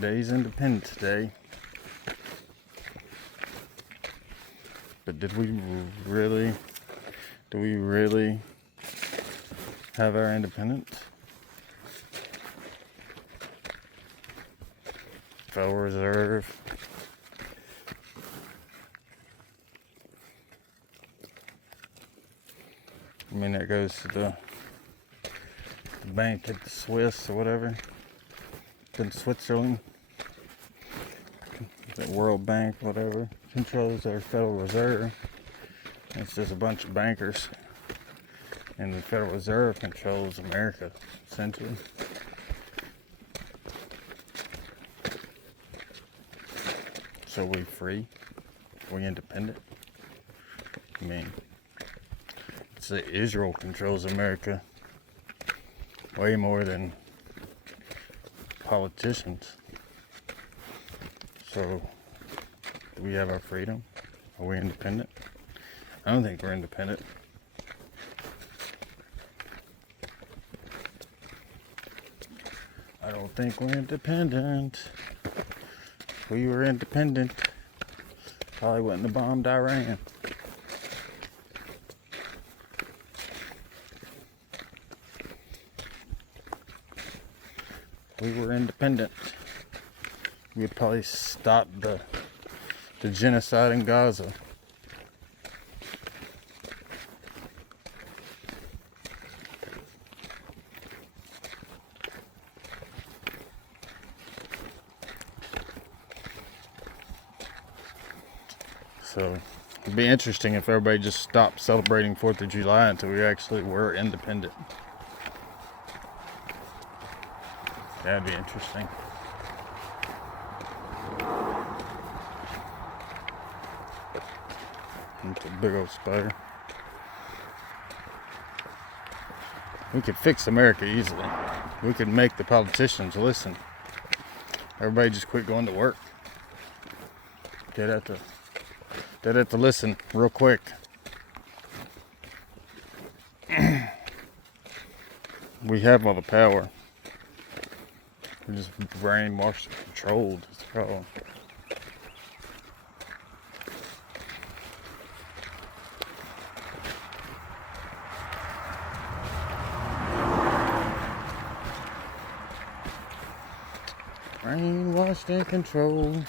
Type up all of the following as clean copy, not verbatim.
Today's Independence Day. But do we really have our independence? Federal Reserve. I mean, that goes to the bank at the Swiss or whatever. In Switzerland. The World Bank, whatever, controls our Federal Reserve. It's just a bunch of bankers. And the Federal Reserve controls America, essentially. So we free? We independent? I mean, say Israel controls America way more than politicians. So, do we have our freedom? Are we independent? I don't think we're independent. I don't think we're independent. If we were independent, probably wouldn't have bombed Iran. If we were independent, we'd probably stop the genocide in Gaza. So it'd be interesting if everybody just stopped celebrating 4th of July until we actually were independent. That'd be interesting. It's a big old spider. We could fix America easily. We could make the politicians listen. Everybody just quit going to work. They'd have to listen real quick. We have all the power. We're just brainwashed and controlled. It's called. Brainwashed and controlled.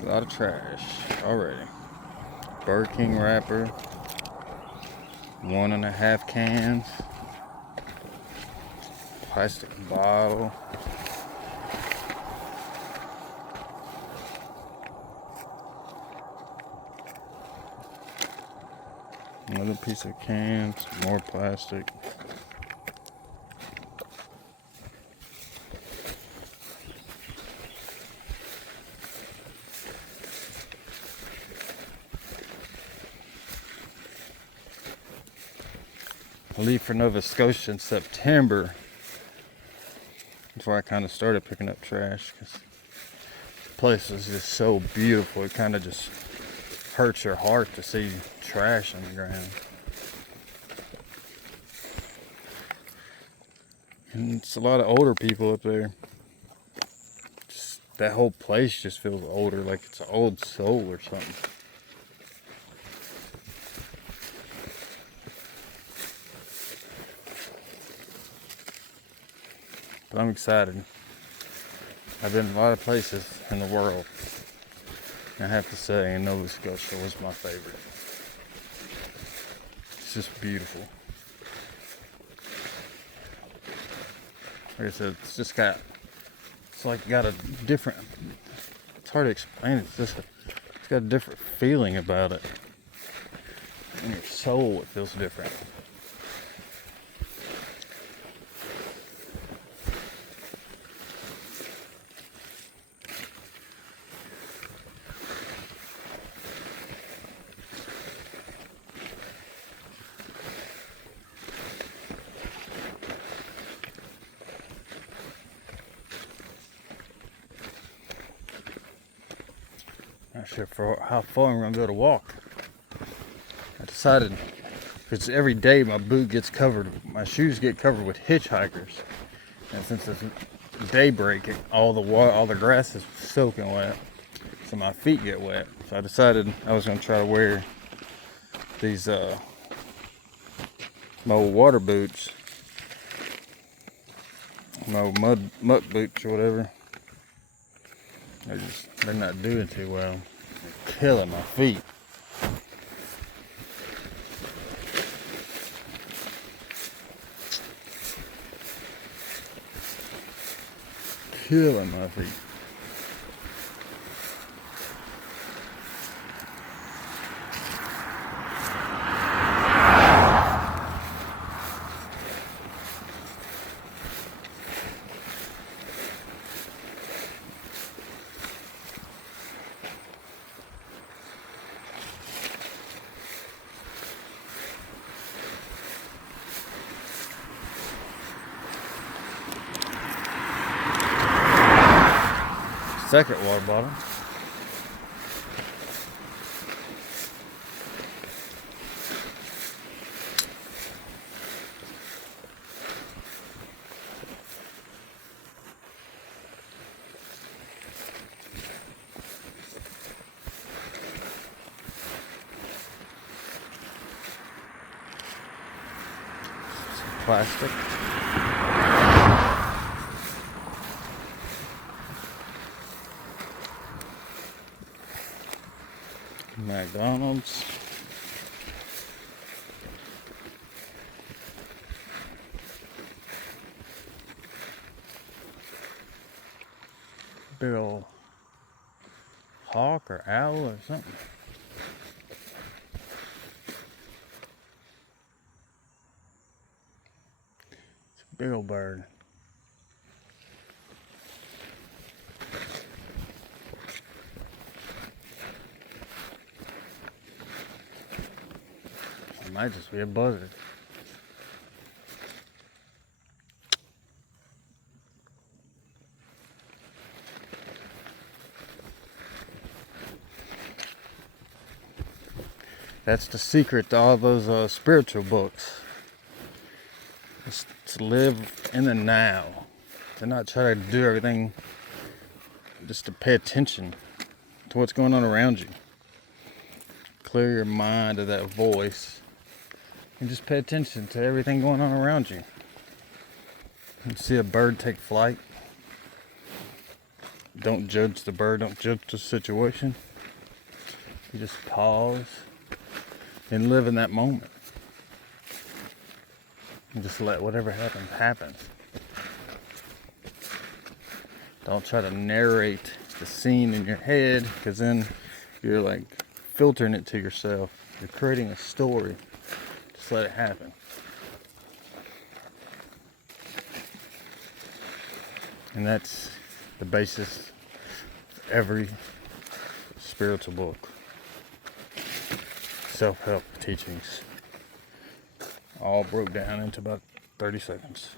A lot of trash already. Burger King wrapper. 1.5 cans. Plastic bottle. Another piece of cans. More plastic. I leave for Nova Scotia in September. That's where I kind of started picking up trash, because the place is just so beautiful. It kind of just hurts your heart to see trash on the ground. And it's a lot of older people up there. Just, that whole place just feels older, like it's an old soul or something. But I'm excited. I've been in a lot of places in the world. I have to say, Nova Scotia was my favorite. It's just beautiful. Like I said, it's got a different, it's hard to explain. It's got a different feeling about it. In your soul, it feels different. not sure for how far I'm gonna be able to walk. I decided, because every day my shoes get covered with hitchhikers, and since it's daybreak, all the grass is soaking wet, so my feet get wet. So I decided I was gonna try to wear these my old water boots, my old muck boots or whatever. They're not doing too well. They're killing my feet. Killing my feet. Second water bottle. Plastic. McDonald's. Big old hawk or owl or something. It's a big old bird. It might just be a buzzard. That's the secret to all those spiritual books. It's to live in the now. To not try to do everything, just to pay attention to what's going on around you. Clear your mind of that voice and just pay attention to everything going on around you. You see a bird take flight. Don't judge the bird, don't judge the situation. You just pause and live in that moment. And just let whatever happens, happen. Don't try to narrate the scene in your head, because then you're like filtering it to yourself. You're creating a story. Just let it happen. And that's the basis of every spiritual book. Self-help teachings. All broke down into about 30 seconds.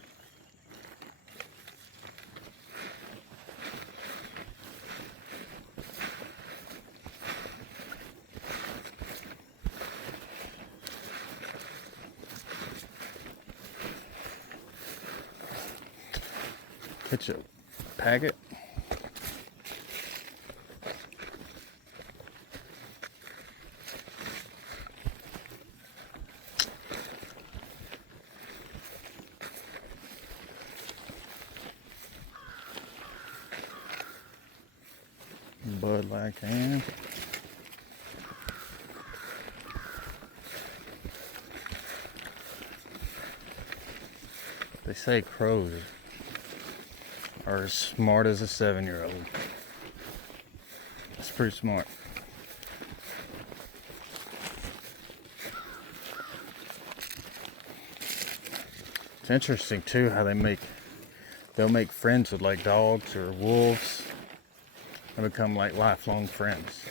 Ketchup packet. Bud Light can. They say crows are as smart as a 7-year-old. That's pretty smart. It's interesting too how they'll make friends with like dogs or wolves and become like lifelong friends.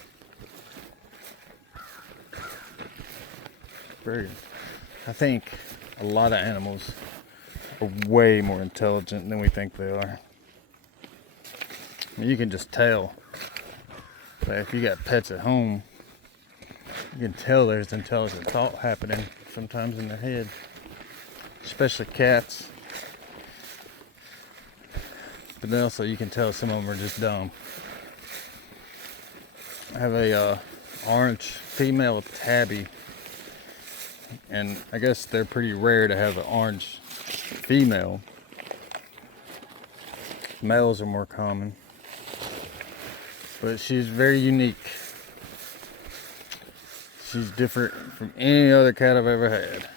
I think a lot of animals are way more intelligent than we think they are. I mean, you can just tell But if you got pets at home, you can tell there's intelligent thought happening sometimes in their head, especially cats. But then also you can tell some of them are just dumb. I have a orange female tabby, and I guess they're pretty rare to have an orange female. Males are more common, but she's very unique. She's different from any other cat I've ever had.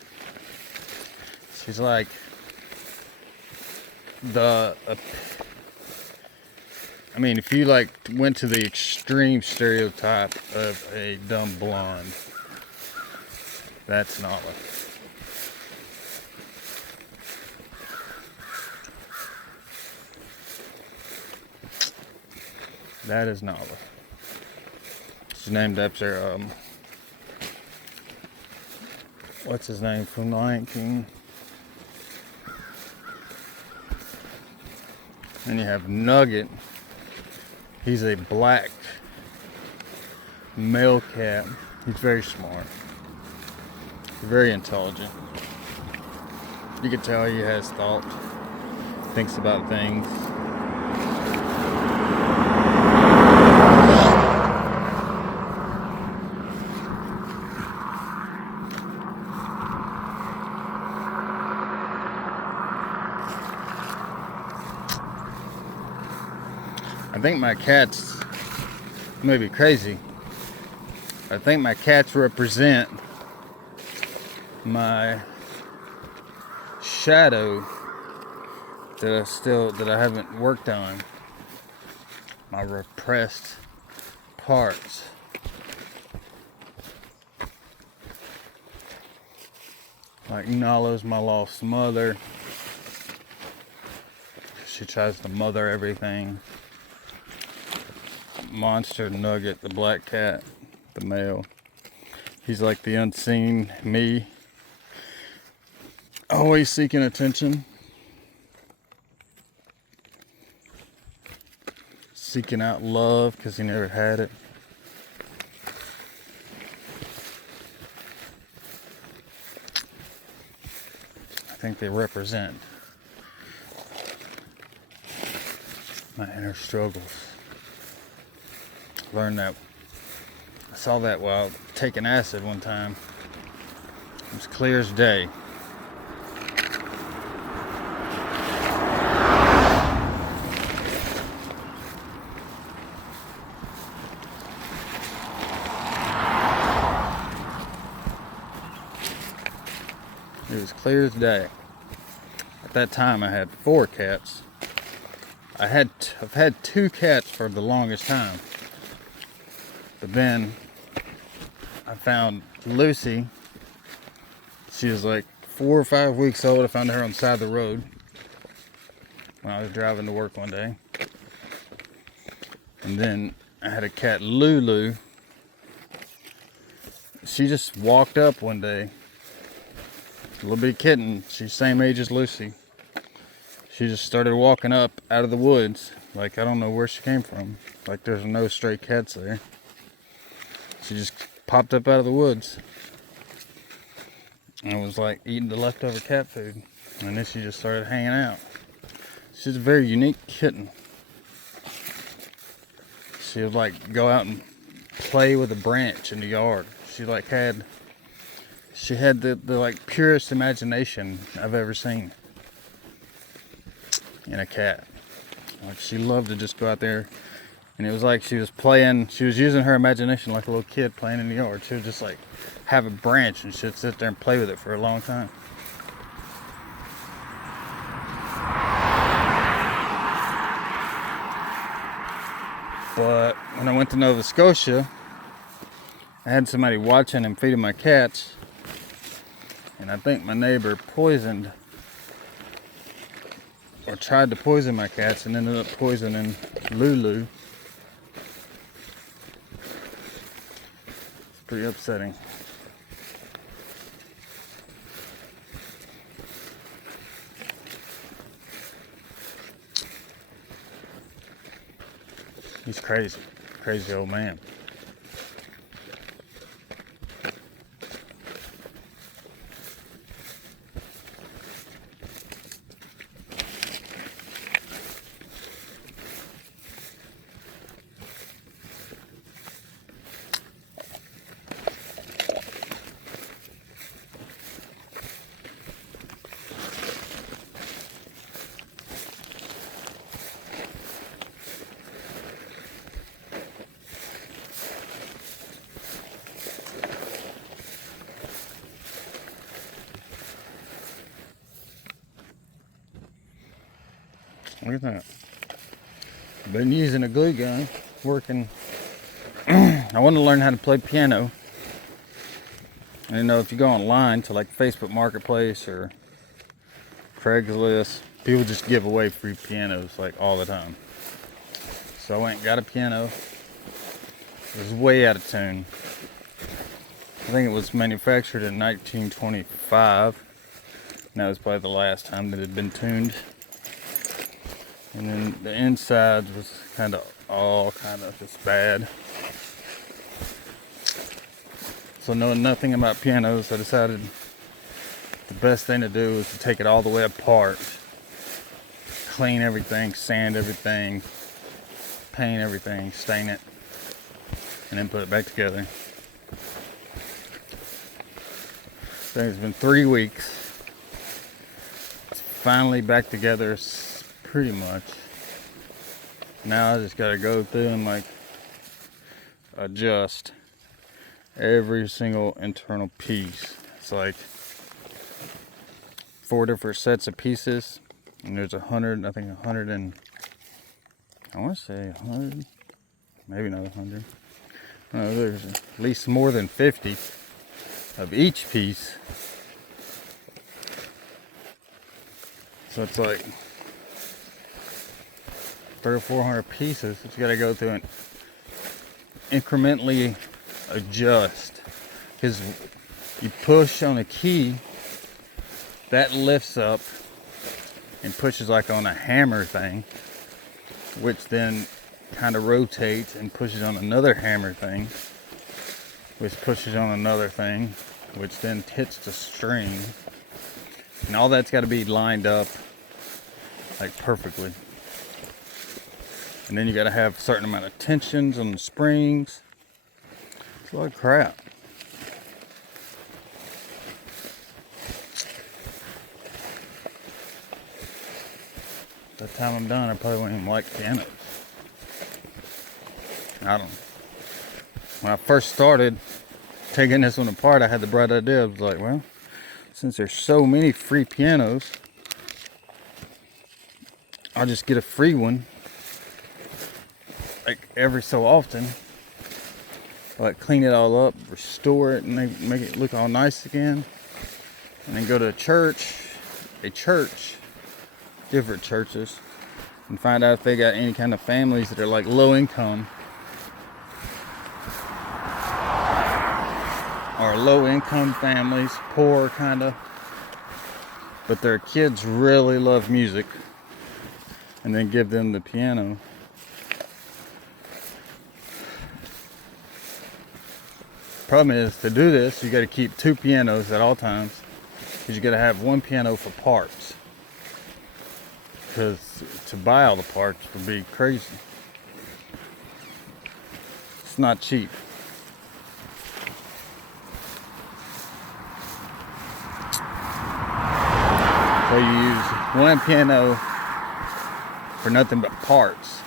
She's like I mean, if you like went to the extreme stereotype of a dumb blonde, that's Nala. That is Nala. She's named after what's his name from The Lion King? And you have Nugget. He's a black male cat. He's very smart. Very intelligent. You can tell he has thought. Thinks about things. I think my cats may be crazy. I think my cats represent my shadow that I haven't worked on. My repressed parts. Like Nala's my lost mother. She tries to mother everything. Monster Nugget, the black cat, the male. He's like the unseen me. Always seeking attention. Seeking out love because he never had it. I think they represent my inner struggles. Learned that. I saw that while taking acid one time. It was clear as day. It was clear as day. At that time I had 4 cats. I've had 2 cats for the longest time. But then I found Lucy. She was like 4 or 5 weeks old. I found her on the side of the road when I was driving to work one day. And then I had a cat, Lulu. She just walked up one day. A little bitty kitten. She's the same age as Lucy. She just started walking up out of the woods. Like, I don't know where she came from. Like, there's no stray cats there. She just popped up out of the woods and was like eating the leftover cat food. And then she just started hanging out. She's a very unique kitten. She would like go out and play with a branch in the yard. She had the like purest imagination I've ever seen in a cat. Like, she loved to just go out there. And it was like she was using her imagination like a little kid playing in the yard. She would just like have a branch and she'd sit there and play with it for a long time. But when I went to Nova Scotia, I had somebody watching and feeding my cats. And I think my neighbor poisoned or tried to poison my cats and ended up poisoning Lulu. Pretty upsetting. He's crazy. crazy old man. Look at that. Been using a glue gun, working. I want to learn how to play piano. And you know, if you go online to like Facebook Marketplace or Craigslist, people just give away free pianos like all the time. So I went and got a piano. It was way out of tune. I think it was manufactured in 1925. And that was probably the last time that it had been tuned. And then the inside was kind of just bad. So knowing nothing about pianos, I decided the best thing to do was to take it all the way apart, clean everything, sand everything, paint everything, stain it, and then put it back together. I think it's been 3 weeks. It's finally back together. Pretty much. Now I just gotta go through and like adjust every single internal piece. It's like 4 different sets of pieces, and there's 100. I think 100 and I want to say 100, maybe not 100. No, there's at least more than 50 of each piece. So it's like 300 or 400 pieces that you got to go through and incrementally adjust, because you push on a key that lifts up and pushes like on a hammer thing, which then kind of rotates and pushes on another hammer thing, which pushes on another thing, which then hits the string, and all that's got to be lined up like perfectly. And then you got to have a certain amount of tensions on the springs. It's a lot of crap. By the time I'm done, I probably won't even like pianos. I don't know. When I first started taking this one apart, I had the bright idea. I was like, well, since there's so many free pianos, I'll just get a free one like every so often. Like clean it all up, restore it, and make it look all nice again. And then go to a church, different churches, and find out if they got any kind of families that are like low income or low income families, poor kind of, but their kids really love music, and then give them the piano. Problem is, to do this, you got to keep 2 pianos at all times, because you got to have 1 piano for parts, because to buy all the parts would be crazy. It's not cheap. So you use 1 piano for nothing but parts.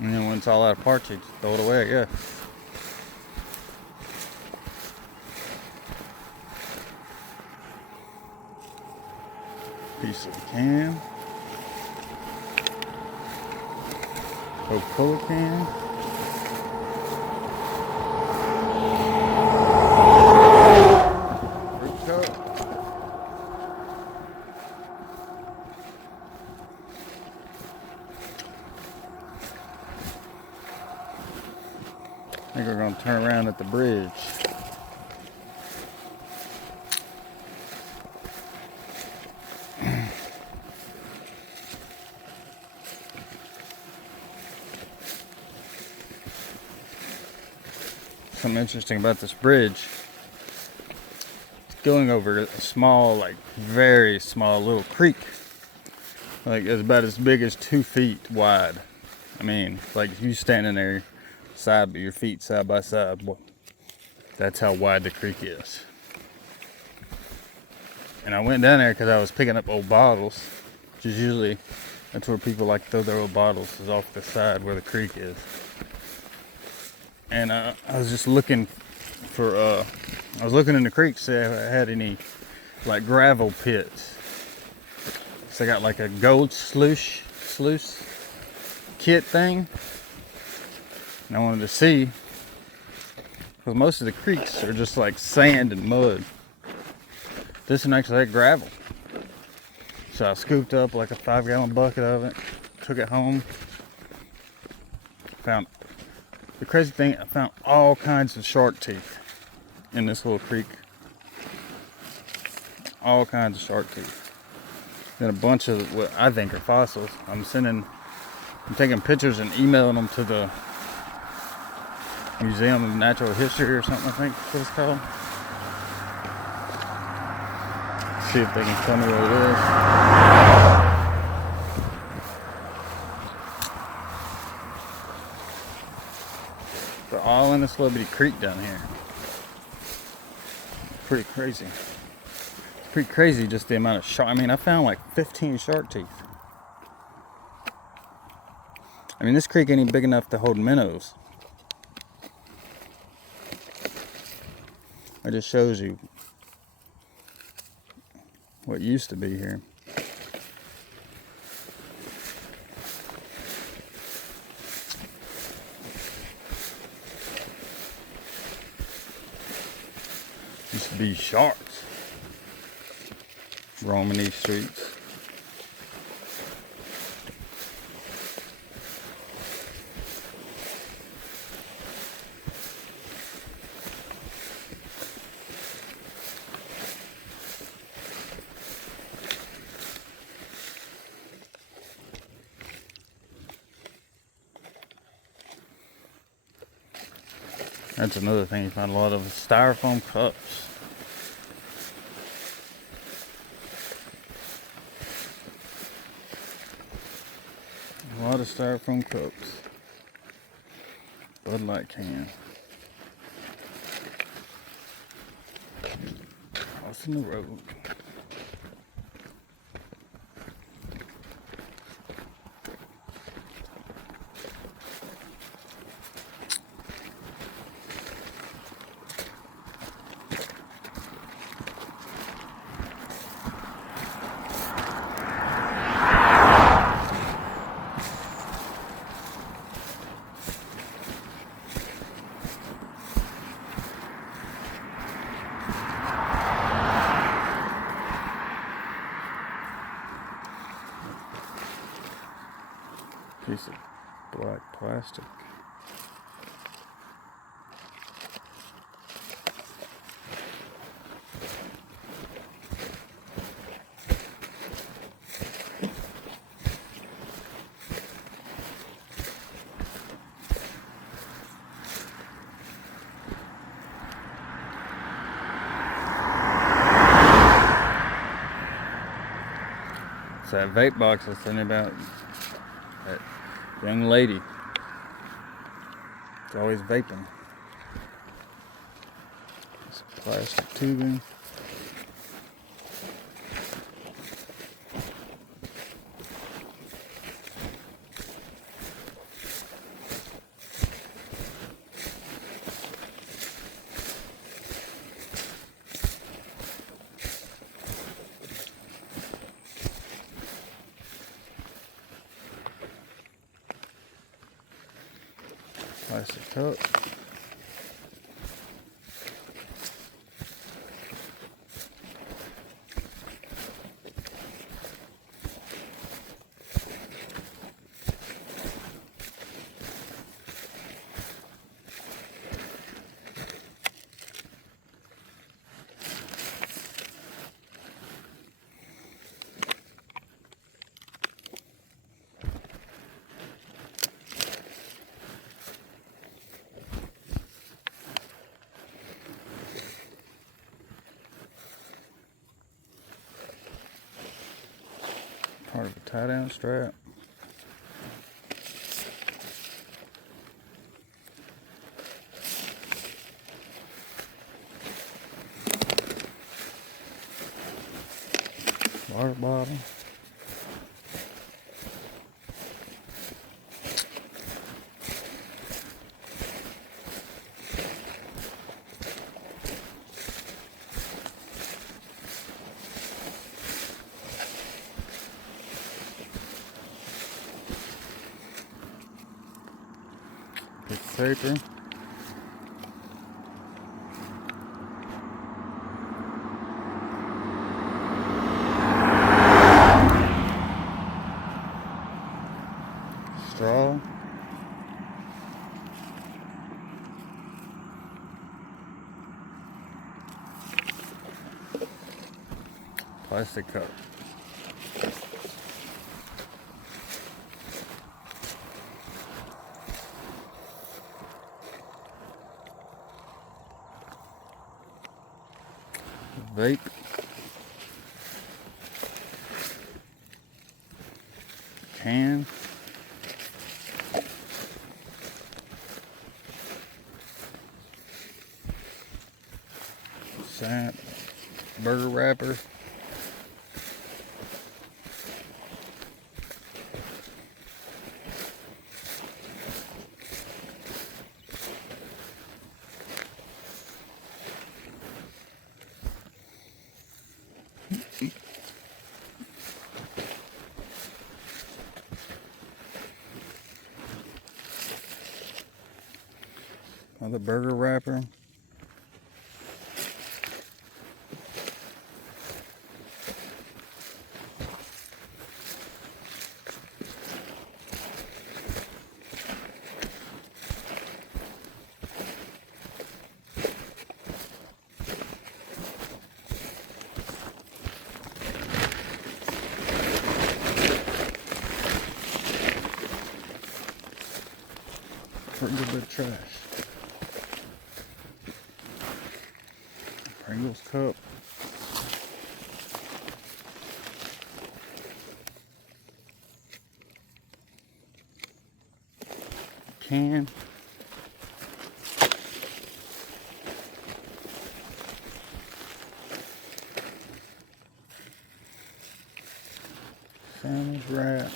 And then when it's all out of parts, you just throw it away, I guess. Piece of can. Coca-Cola can. Fruit cup. I think we're going to turn around at the bridge. something interesting about this bridge. It's going over a small, like very small little creek. Like it's about as big as 2 feet wide. I mean, like you standing there, your feet side by side. Well, that's how wide the creek is. And I went down there because I was picking up old bottles, which is usually that's where people like to throw their old bottles, is off the side where the creek is. And I was just looking for I was looking in the creek to see if I had any like gravel pits. So I got like a gold sluice kit thing, and I wanted to see, because most of the creeks are just like sand and mud. This one actually had gravel. So I scooped up like a 5-gallon bucket of it, took it home. Found the crazy thing, I found all kinds of shark teeth in this little creek. All kinds of shark teeth. Then a bunch of what I think are fossils. I'm taking pictures and emailing them to the Museum of Natural History or something, I think is what it's called. See if they can tell me what it is. They're all in this little bitty creek down here. Pretty crazy. It's pretty crazy just the amount of shark. I mean, I found like 15 shark teeth. I mean, this creek ain't even big enough to hold minnows. It just shows you what used to be here. Used to be sharks roaming these streets. That's another thing, you find a lot of styrofoam cups. A lot of styrofoam cups. Bud Light can. Crossing the road. Piece of black plastic. It's that vape box I was telling you about. That young lady. It's always vaping. It's plastic tubing. Plastic cup. Part of a tie down strap. Water bottle. Piece of paper. Straw. Plastic cup. Vape. Can. Sap. Burger wrapper. Another burger wrapper. Pretty good bit of trash. Pringles cup. Can. Sandwich wrap.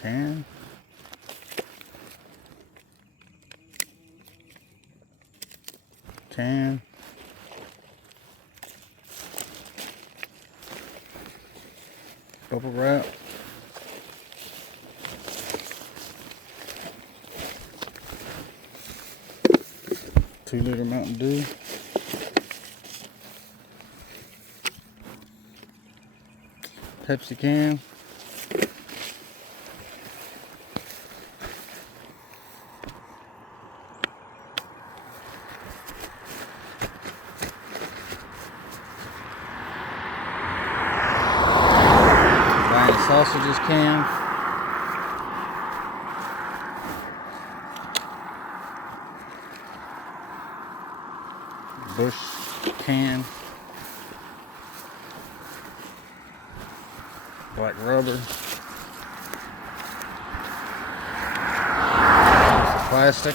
Can. Can. Bubble wrap. Two-liter Mountain Dew. Pepsi can. Sausages can. Bush can. Black rubber. Plastic.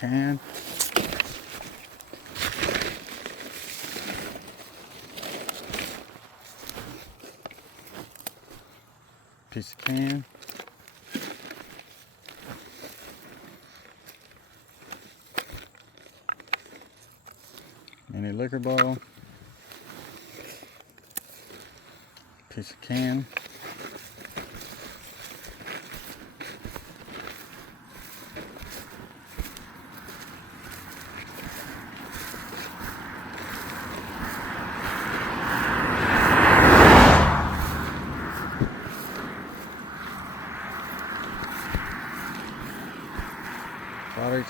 Can. Piece of can. Mini liquor bottle. Piece of can.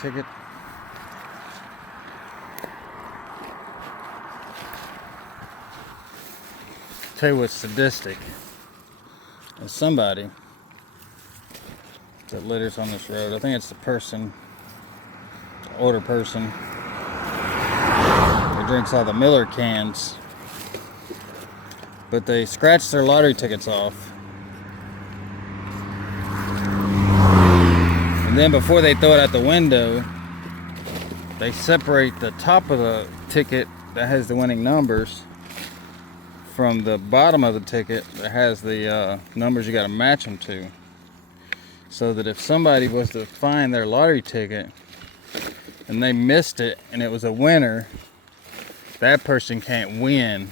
ticket. Tell you what's sadistic. There's somebody that litters on this road. I think it's the person, the older person, who drinks all the Miller cans. But they scratch their lottery tickets off. And then before they throw it out the window, they separate the top of the ticket that has the winning numbers from the bottom of the ticket that has the numbers you got to match them to. So that if somebody was to find their lottery ticket and they missed it and it was a winner, that person can't win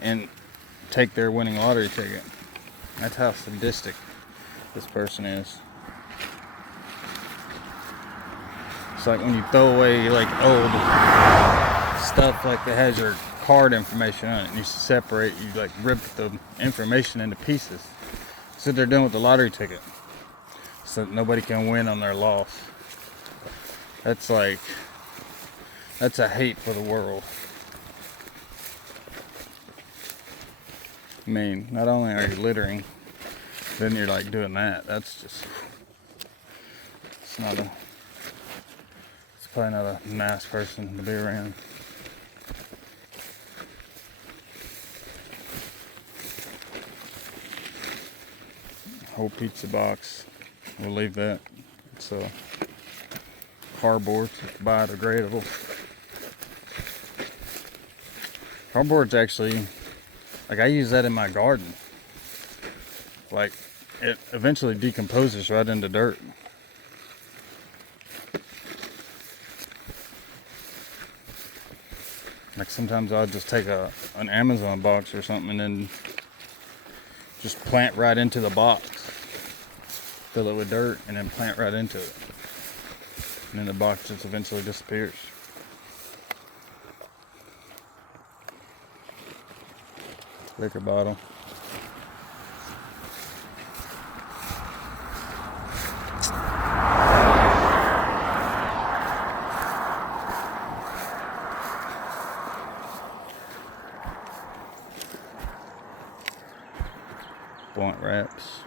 and take their winning lottery ticket. That's how sadistic this person is. It's like when you throw away like old stuff like that has your card information on it, and you separate, you like rip the information into pieces. That's what they're doing with the lottery ticket, so that nobody can win on their loss. That's like, that's a hate for the world. I mean, not only are you littering, then you're like doing that. That's just, it's probably not a nice person to be around. Whole pizza box, we'll leave that. It's cardboard, so biodegradable. Cardboard's actually, like I use that in my garden. Like it eventually decomposes right into dirt. Like sometimes I'll just take an Amazon box or something and then just plant right into the box. Fill it with dirt and then plant right into it. And then the box just eventually disappears. Liquor bottle. Blunt wraps.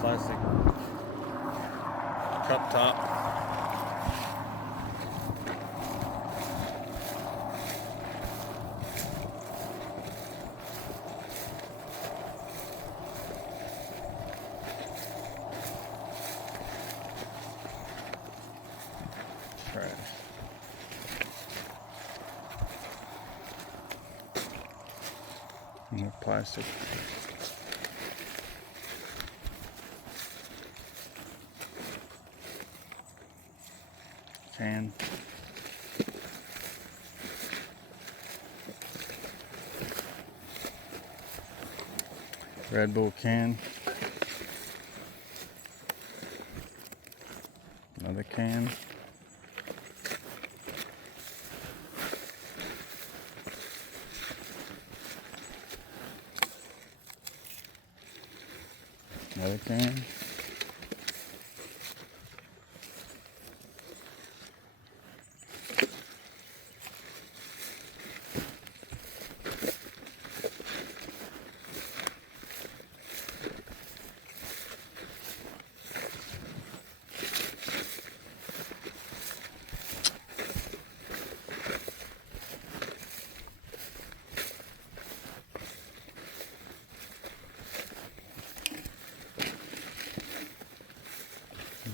Plastic cup top. Trash. More plastic. Can. Red Bull can. Another can. Another can.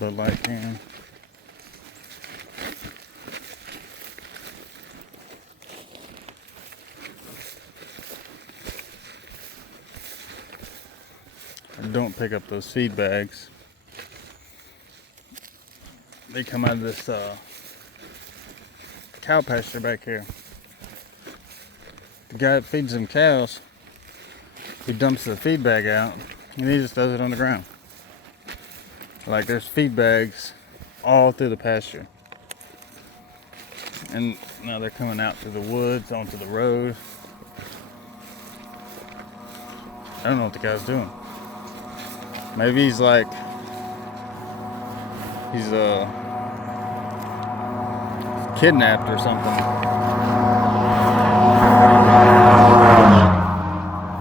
Bud Light can. Don't pick up those feed bags. They come out of this cow pasture back here. The guy that feeds them cows he dumps the feed bag out and he just does it on the ground. Like there's feed bags all through the pasture. And now they're coming out through the woods onto the road. I don't know what the guy's doing. Maybe he's like, he's kidnapped or something.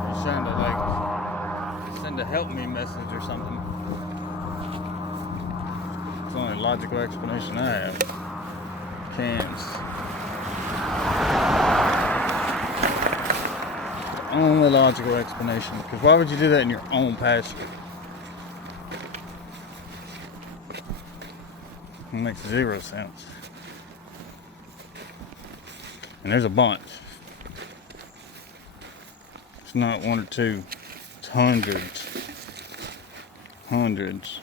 He's trying to like send a help me message or something. It's the only logical explanation I have. Cans. Only logical explanation. Because why would you do that in your own pasture? It makes zero sense. And there's a bunch. It's not one or two. It's hundreds. Hundreds.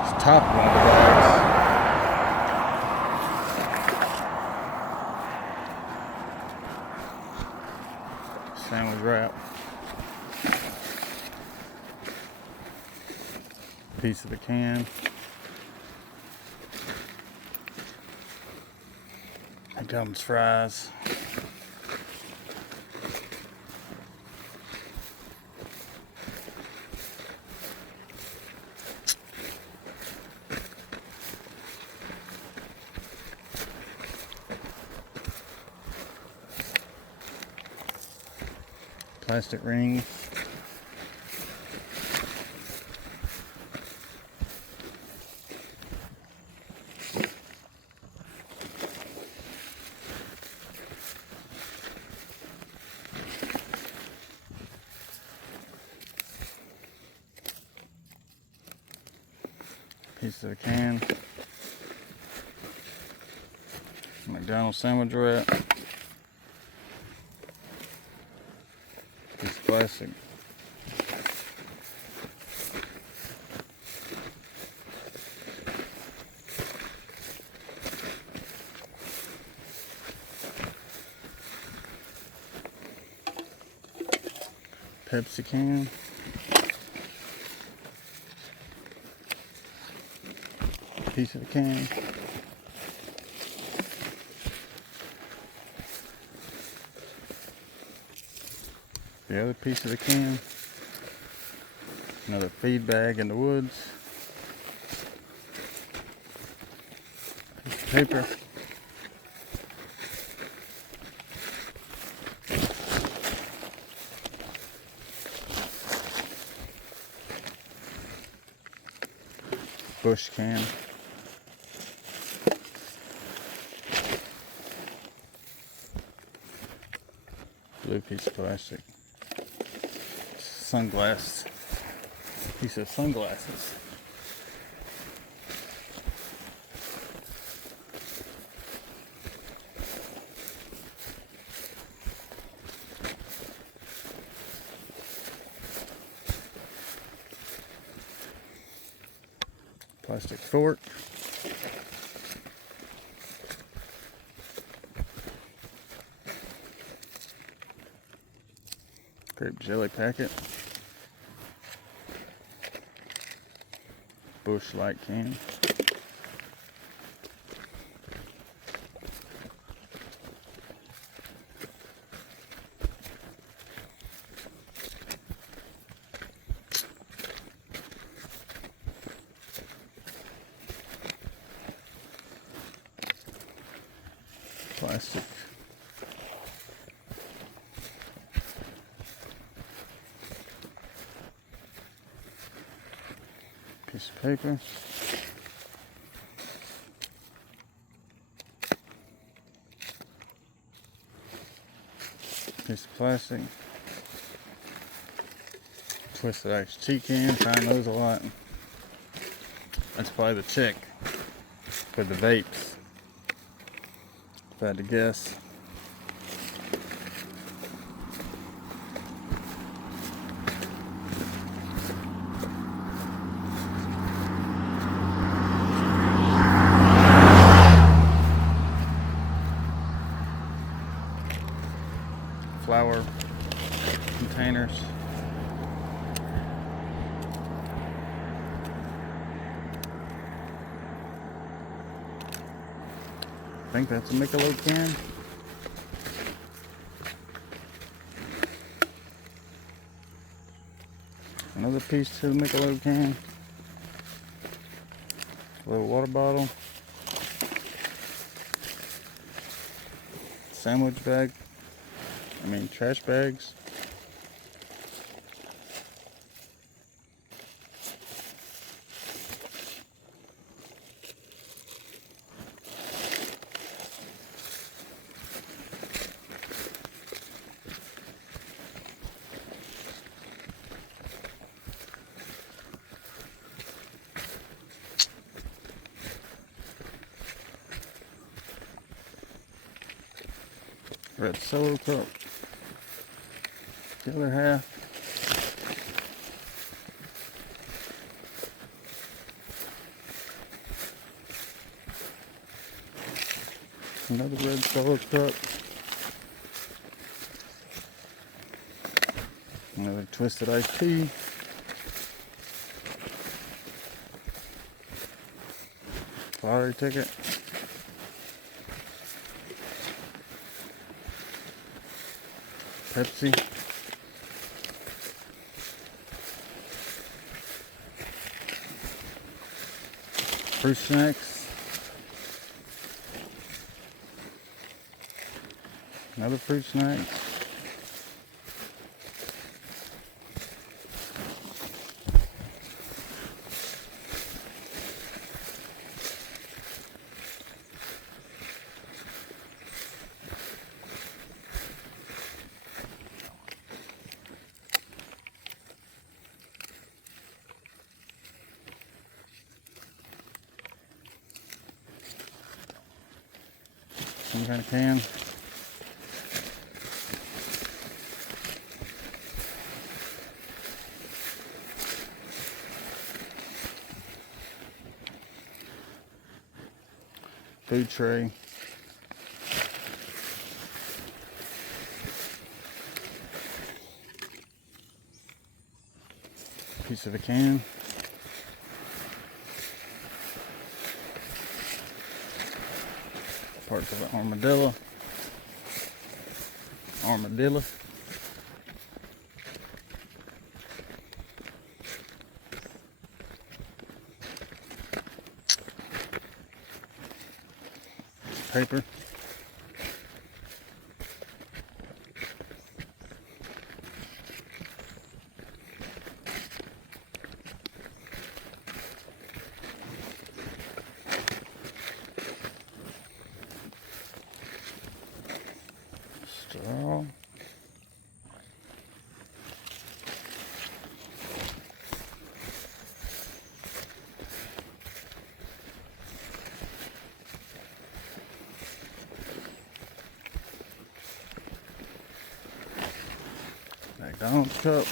It's top of one of the bags. Sandwich wrap. Piece of the can. McDonald's fries. Plastic ring. Piece of the can. McDonald's sandwich wrap. Piece of plastic. Pepsi can. Piece of the can. The other piece of the can. Another feed bag in the woods. Piece of paper. Bush can. Blue piece of plastic. Sunglass. Piece of sunglasses. Plastic fork. Grape jelly packet. Bush Light can. Plastic. Piece of paper. Piece of plastic. Twisted iced tea can, find those a lot. That's probably the chick for the vapes, if I had to guess. containers. I think that's a Michelob can. Another piece to the Michelob can. A little water bottle. Sandwich bag. Trash bags. Red Solo cup. The other half. Another red Solo cup. Another twisted iced tea. Lottery ticket. Pepsi. Fruit snacks. Another fruit snack. Some kind of can. Food tray. Piece of a can. Parts of an armadillo. Armadillo. Paper. Straw. McDonald's cup.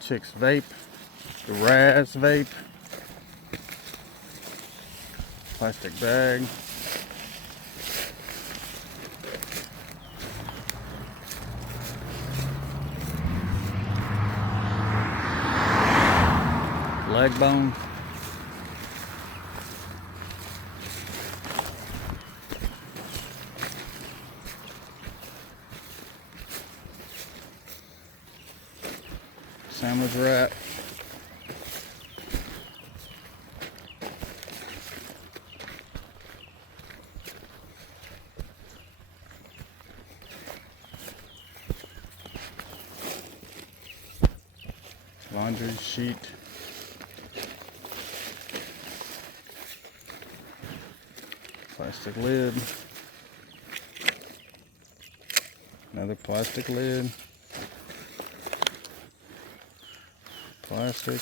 Chick's vape. The Raz vape. Plastic bag. Leg bone. Sandwich wrap. Laundry sheet. Plastic lid. Another plastic lid. Plastic.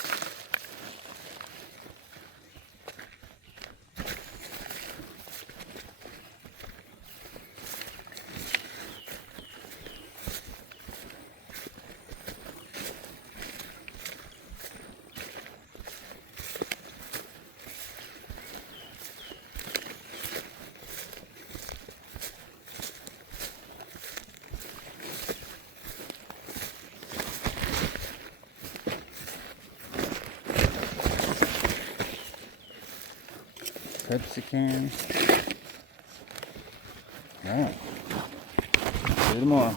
Pepsi cans. Alright. See you tomorrow.